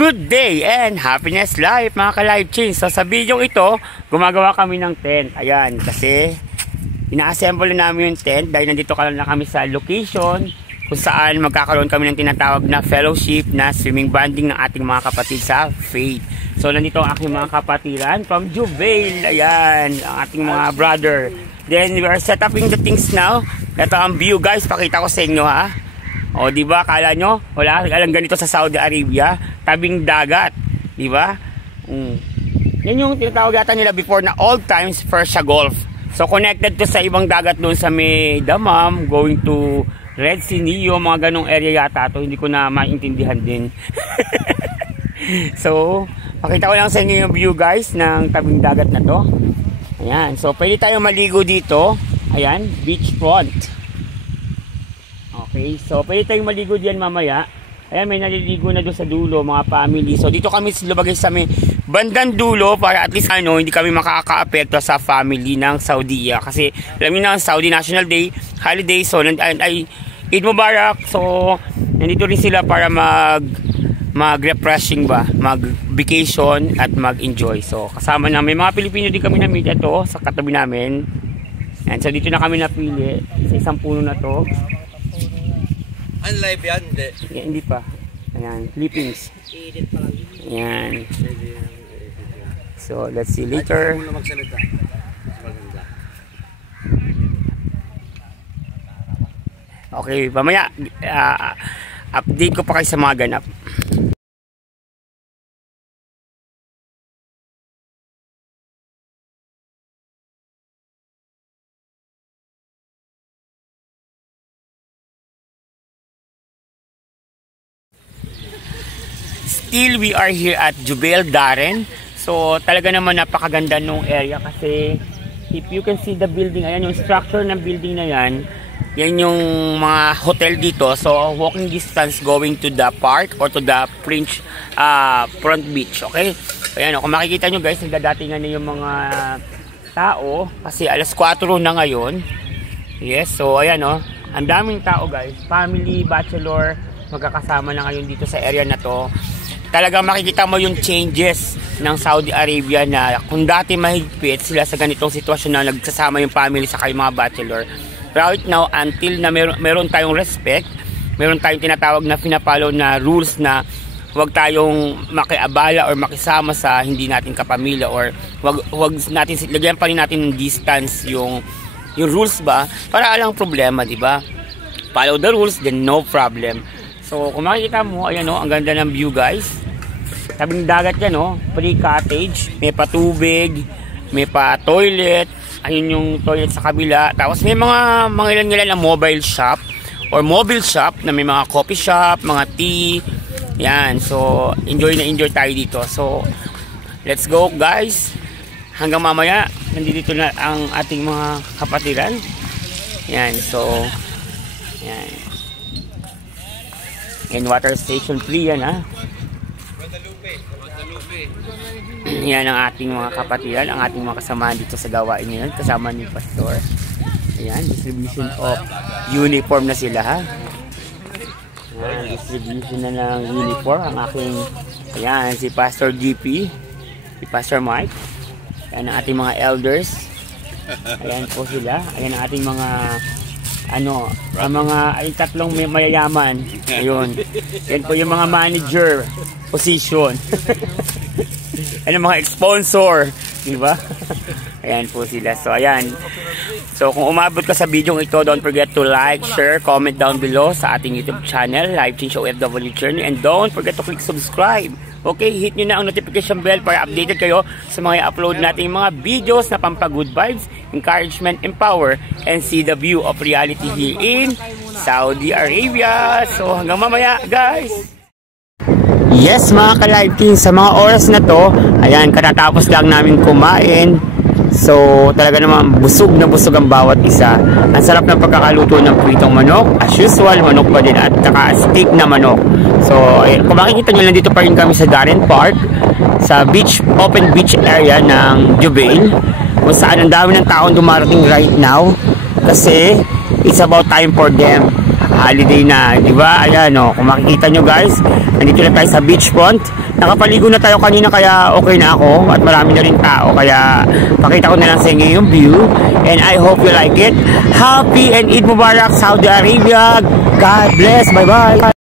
Good day and happiness life mga ka-live change. So sa video ito, gumagawa kami ng tent. Ayan, kasi ina-assemble namin yung tent dahil nandito na kami sa location kung saan magkakaroon kami ng tinatawag na fellowship na swimming bonding ng ating mga kapatid sa faith. So nandito ang aking mga kapatiran from Jubail. Ayan, ang ating mga brother. Then we are set upping the things now. Ito ang view guys, pakita ko sa inyo ha. O di ba, kala nyo wala alang ganito sa Saudi Arabia, tabing dagat, di ba? Yan yung tinatawag yata nila before na old times Persia Gulf. So connected to sa ibang dagat doon sa may Dammam, going to Red Sea, Neo, mga ganong area yata to, hindi ko na maintindihan din. So pakita ko lang sa inyo yung view guys ng tabing dagat na to. Ayan, so pwede tayong maligo dito. Ayan, beachfront. Okay, so pwede tayong maligo diyan mamaya. Ayan, may naliligo na doon sa dulo, mga family. So dito kami lumagay sa may bandang dulo para at least hindi kami makaka-apekto sa family ng Saudi. Kasi alam niyo na ang Saudi National Day, holiday, so ay Eid Mubarak. So nandito rin sila para mag-refreshing ba, mag-vacation at mag-enjoy. So kasama na may mga Pilipino din kami na meet ito sa katabi namin. And so dito na kami napili sa isang puno na to. Live yan? Hindi. Yeah, hindi pa. Ayan, clippings. I-edit pa lang. Ayan. So, let's see later. Ay, magsalita. Maganda. Okay, mamaya update ko pa kayo sa mga ganap. Still, we are here at Jubail Darren. So, talaga naman napakaganda nung area kasi if you can see the building, ayan yung structure ng building na yan, yan yung mga hotel dito. So, walking distance going to the park or to the front beach. Okay? Ayan, kung makikita nyo guys, nagdadatingan na yung mga tao kasi alas 4 na ngayon. Yes, so ayan ang daming tao guys. Family, bachelor, magkakasama na ngayon dito sa area na to. Talagang makikita mo yung changes ng Saudi Arabia na kung dati mahigpit sila sa ganitong sitwasyon na nagsasama yung family sa kayong mga bachelor. Right now, until na meron tayong respect, meron tayong tinatawag na pinapalo na rules na huwag tayong makiabala or makisama sa hindi natin kapamilya or huwag natin, lagyan pa rin natin ng distance yung rules ba para alang problema, di ba? Follow the rules, then no problem. So, kung makikita mo, ayan ang ganda ng view guys. Tabing dagat yan free cottage, may patubig, may pa toilet, ayun yung toilet sa kabila. Tapos may mga ilan na mobile shop or mobile shop na may mga coffee shop, mga tea. Yan, so enjoy tayo dito. So, let's go guys. Hanggang mamaya, nandito na ang ating mga kapatiran. Yan, so yan. And water station free yan Yan ang ating mga kapatiran, ang ating mga kasamahan dito sa gawain ngayon, kasama ni Pastor. Ayan, distribution of uniform na sila Ayan, distribution na ng uniform ang aking, ayan, si Pastor GP, si Pastor Mike. Ayan ang ating mga elders. Ayan po sila. Ayan ang ating mga ang mga tatlong mayayaman. Ayun. Yan po yung mga manager position. Yan ang mga sponsor, di ba? Ayan po sila. So ayan. So kung umabot ka sa video ito, don't forget to like, share, comment down below sa ating YouTube channel, Live Change OFW Journey, and don't forget to click subscribe. Okay, hit nyo na ang notification bell para updated kayo sa mga upload nating mga videos na pampa-good vibes, encouragement, empower, and see the view of reality here in Saudi Arabia. So hanggang mamaya guys! Yes mga ka-live team, sa mga oras na to, ayan, katatapos lang namin kumain. So talaga naman busog na busog ang bawat isa. Ang sarap ng pagkakaluto ng pritong manok. As usual, manok pa din at saka steak na manok. So ayan, kung makikita nyo lang dito pa rin kami sa Darren Park, sa open beach area ng Jubail, kung saan ang dami ng taong dumarating right now kasi it's about time for them holiday na, di ba? Ayan, oh, kung makikita nyo guys, nandito na tayo sa beachfront. Nakapaligo na tayo kanina kaya okay na ako at marami na rin tao kaya pakita ko na lang sa inyo yung view and I hope you like it. Happy and Eid Mubarak Saudi Arabia. God bless. Bye bye.